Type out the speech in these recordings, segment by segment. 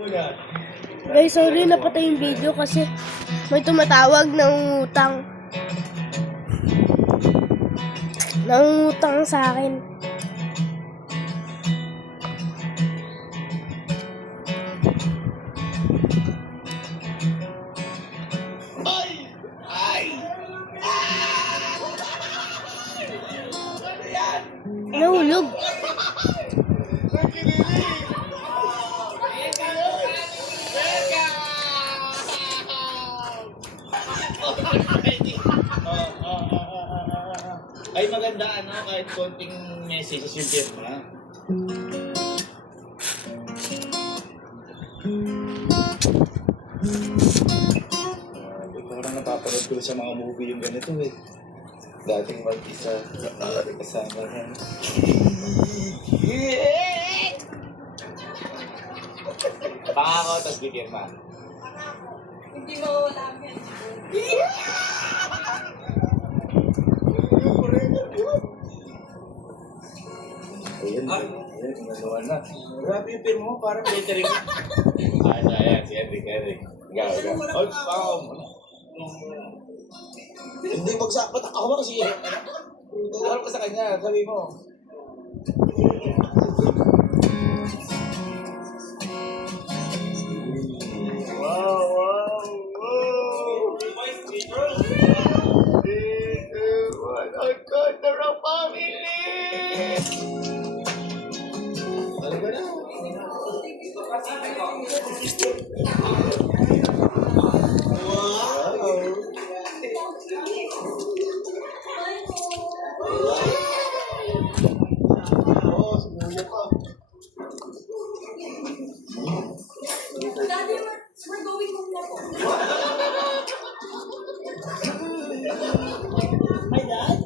Guys, sorry napatay yung video kasi may tumatawag ng utang. Nangutang sa akin. Nahulog. Ay maganda kahit konting messages yung pirma. Parang napapanood ko sa mga movie yung ganito eh. Dating mag-isa, kasama yan. Pangako, tas bigirma. Hindi mawawala ang yan. Ayan, nagawa na. Grabe yung pirma mo, parang lettering. Ayan, si Eric. Ikaw. Hold, pangako mo na. Hindi magsakot ako mo kasi tuwal ka sa kanya, sabi mo. Wow. Ang ganda ng family! Ano ba na? Daddy, we're going home na po. My dad?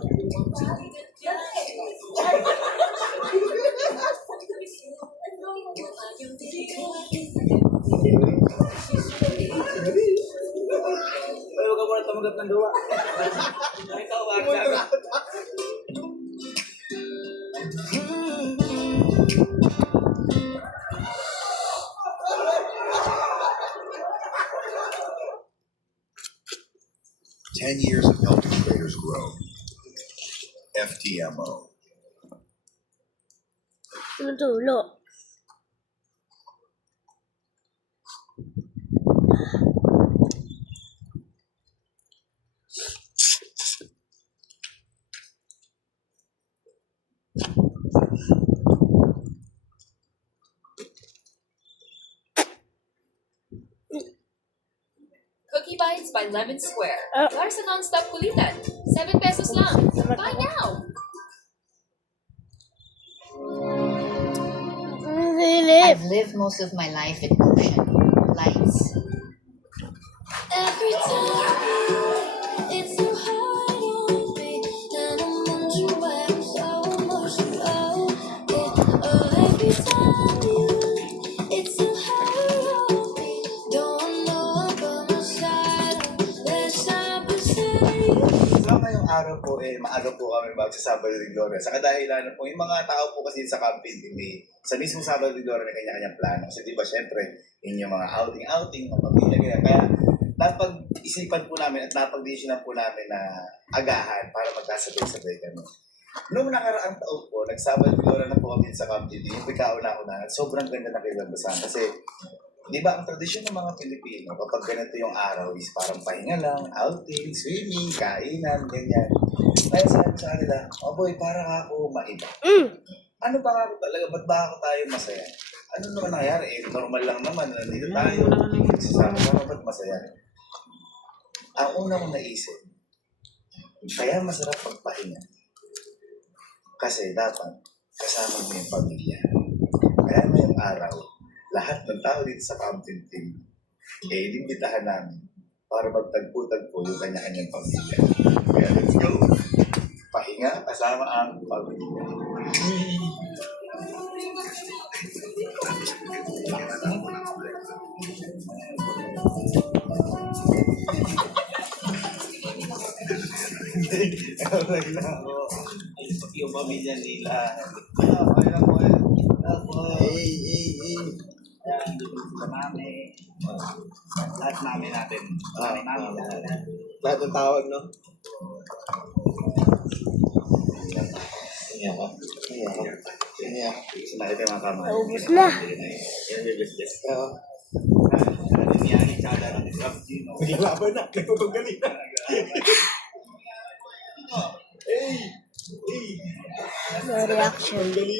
Ay, wag ka muna tumagat ng gawa. Ikaw, wag. 10 years of helping traders grow. FTMO. Tumutulo. Cookie Bites by Lemon Square. Oh. Para sa non-stop kulitan. 7 pesos lang. Buy now! Philip. I've lived most of my life in motion. Lights. Every time it's so hard on me, and I'm unsure so emotional. Oh, every time it's so hard on me. Don't know about my side, let's not be silly. So ngayong araw po maaga po kami magsasabado ng Gloria. Sa kadahilan po, yung mga tao po kasi sa camping sa mismong Sabado ng Gloria may kanya-kanyang plano. Kasi di ba syempre, yung mga outing, mga pamilya, ganyan. Kaya napag-isipan po namin at napag-decisionan po namin na agahan para magkasabay-sabay kami. Noong nakaraang taon po, nagsabado ng Gloria na po kami sa camping, yung pagkauna-una, sobrang ganda na kilabasan. Kasi di ba ang tradisyon ng mga Pilipino, kapag ganito yung araw is parang pahinga lang, outing, swimming, kainan, ganyan. Kaya sabi sa kanila, oh boy, parang ako maiba. Ano ba ako talaga? Ba't ba ako tayo masaya? Ano naman nangyari? Normal lang naman. Nandito tayo. Nagsasama ba't masaya? Ang una kong naisip, kaya masarap pagpahinga. Kasi dapat kasama mo yung pamilya. Kaya ngayong araw, lahat ng tao dito sa Fountain Team, inimbitahan namin para magtagpo-tagpo yung kanya-kanyang pamilya. Kaya let's go! Pahinga kasama ang pamilya. Okay na ako. Yung pamilya nila. Okay lang po. Hey. nandun sa mami. Lahat mami natin. Mami lahat. Lahat ng tawag, no? Iyak ka. Gusto nakita yung mga kamay. Naubos na. Yan yung business. Oo. Naglalaban na. Nagtutunggalin na. No reaction.